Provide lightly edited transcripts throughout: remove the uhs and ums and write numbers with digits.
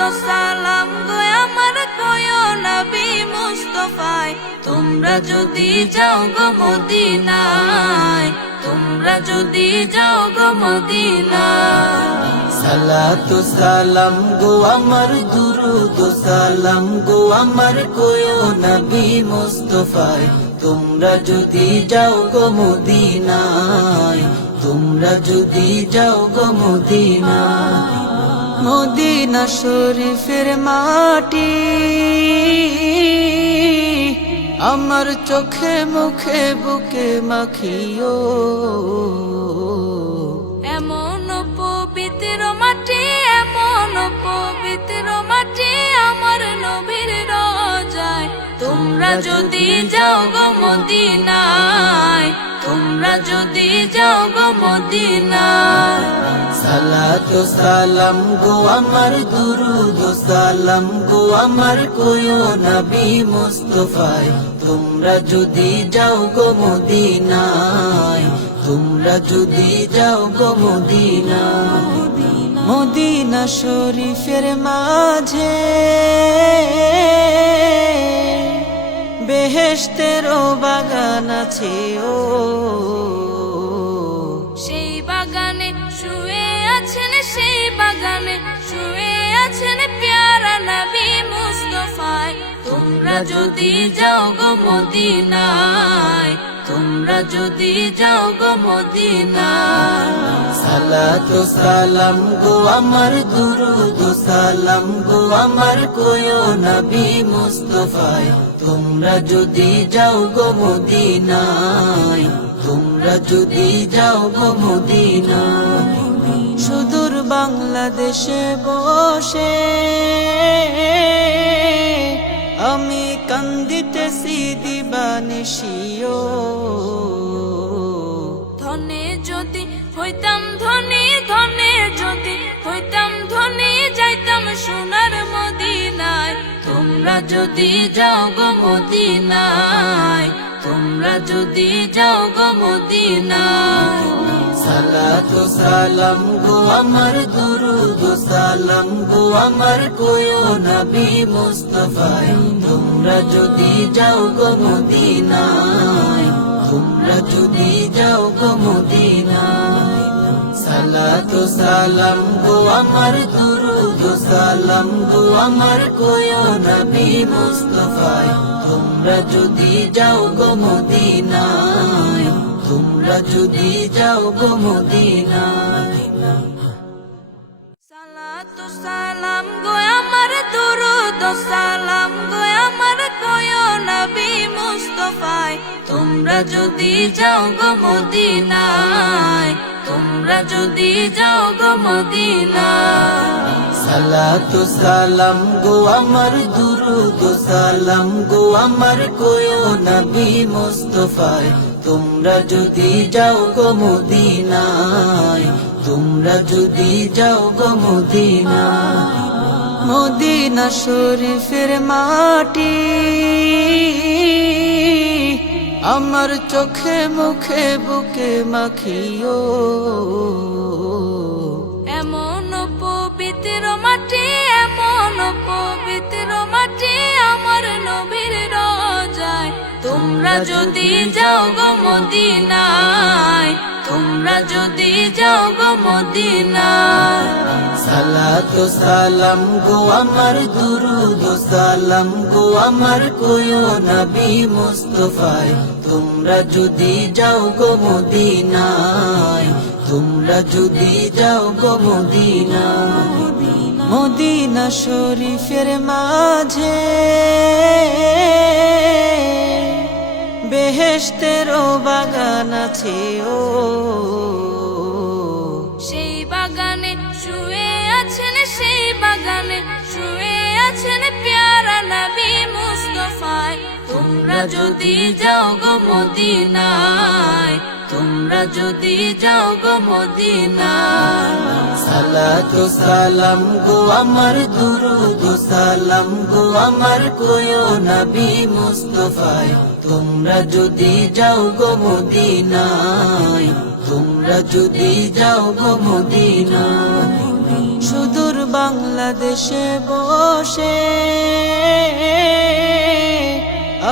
ও সালাম গো আমার কয়ো নবী মুস্তাফায় তোমরা যদি যাও গো মদিনায় তোমরা যদি যাও গো মদিনায় সালাতু সালাম গো আমার দুরুদ ও সালাম গো আমার কোয়ো নবী মুস্তাফায় তোমরা যদি যাও গো মদিনায় তোমরা যদি যাও গো মদিনায় মদিনা শরীফের মাটি আমার চোখে মুখে বুকে মাখিও এমন পবিত্র মাটি এমন পবিত্র মাটি আমার নবীর রোজায় তোমরা যদি যাও গো মদিনায় তোমরা যদি যাও গো মদিনায় সালাতু সালাম গো আমার দুরুদ ও সালাম গো আমার কোয়ো নবী মুস্তাফায় তোমরা যদি যাও গো মদিনায় তোমরা যদি যাও গো মদিনায় মদিনা শরীফের মাঝে বেহেশতেরও বাগান আছে ও সেই বাগানে শুয়ে আছেন সেই বাগানে শুয়ে আছেন প্যারা নবী মুস্তাফায় তোমরা যদি যাও গো মদিনায় তোমরা যদি যাও গো মদিনায় সালাতু সালাম গো আমার দুরুদ ও সালাম গো আমার কোয়ো নবী মুস্তাফায় তোমরা যদি যাও গো মদিনায় তোমরা যদি যাও গো মদিনায় সুদূর বাংলাদেশে বসে আমি কান্দিতেছি দিবানিশিও ধনে যদি হইতাম ধনী ধনে যদি হইতাম ধনী যাইতাম সোনার মদিনায় তোমরা যদি যাও গো মদিনায় তোমরা যদি যাও গো মদিনায় সালাতু সালাম গো আমার দুরুদ ও সালাম গো আমার কোয়ো নবী মুস্তাফায় তোমরা যদি যাও গো মদিনায় তোমরা যদি যাও গো মদিনায় সালাতু সালাম গো আমার দুরুদ ও সালাম গো আমার কোয়ো নবী মুস্তাফায় তোমরা যদি যাও গো মদিনায় তোমরা যদি যাও গো মদিনায় সালাতু সালাম গো আমার দুরুদ ও সালাম গো আমার কয়ো নবী মুস্তাফায় তোমরা যদি যাও গো মদিনায় তোমরা যদি যাও গো মদিনায় সালাতু সালাম গো আমার দুরুদ ও সালাম গো আমার কোয়ো নবী মুস্তাফায় তোমরা যদি যাও গো মদিনায় তোমরা যদি যাও গো মদিনায় মদিনা শরীফের মাটি আমার চোখে মুখে বুকে মাখিও এমন পবিত্র মাটি এমন পবিত্র মাটি আমার নবীর রোজায় তোমরা যদি যাও গো মদিনায় তোমরা যদি যাও গো মদিনায় সালাতু সালাম গো আমার দুরুদ ও সালাম গো আমার কোয়ো নবী মুস্তাফায় তোমরা যদি যাও গো মদিনায় তোমরা যদি যাও গো মদিনায় মদিনা শরীফের মাঝে বেহেশতেরও বাগান আছে ও সেই বাগানে শুয়ে আছেন সেই বাগানে শুয়ে আছেন প্যারা নবী মুস্তাফায় তোমরা যদি যাও গো মদিনায় তোমরা যদি যাও গো মদিনায় সালাতু সালাম গো আমার দুরুদ ও সালাম গো আমার কোয়ো নবী মুস্তাফায় তোমরা যদি যাও গো মদিনায় তোমরা যদি যাও গো মদিনায় সুদূর বাংলাদেশে বসে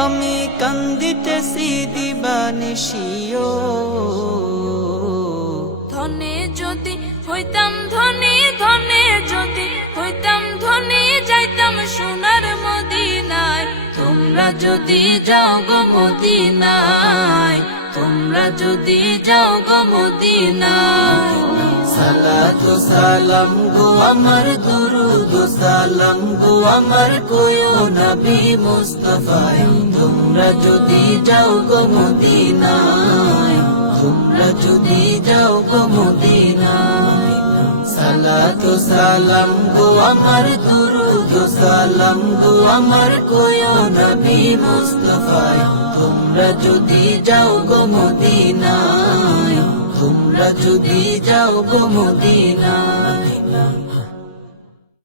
আমি কান্দিতেছি দিবানিশিও ধনে যদি হইতাম ধনী, ধনে যদি হইতাম ধনী, যাইতাম সোনার মদিনায়। তোমরা যদি যাও গো মদিনায়, তোমরা যদি যাও গো মদিনায়। সালাতু সালাম গো আমার দুরুদ সালাম গো আমার কোয়ো নবী মুস্তাফায়। তোমরা যদি যাও গো মদিনায়, তোমরা যদি যাও গো মদিনায়। সালাতু সালাম গো আমার দুরুদ সালাম গো আমার কোয়ো নবী মুস্তাফায়। তোমরা যদি যাও গো মদিনায়, তোমরা যদি যাও গো মদিনায়।